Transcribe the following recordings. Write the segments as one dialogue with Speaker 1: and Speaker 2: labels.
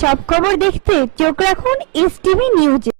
Speaker 1: সব খবর দেখতে চোখ রাখুন এস টিভি নিউজে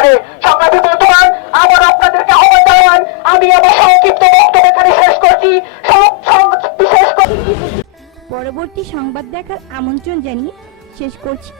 Speaker 2: পারে সংগ্রামী বন্ধুগণ, আবার আপনাদেরকে আহ্বান জানান, আমি আমার সংক্ষিপ্ত বক্তব্য এখানে শেষ করছি।
Speaker 1: পরবর্তী সংবাদ দেখার আমন্ত্রণ জানিয়ে শেষ করছি।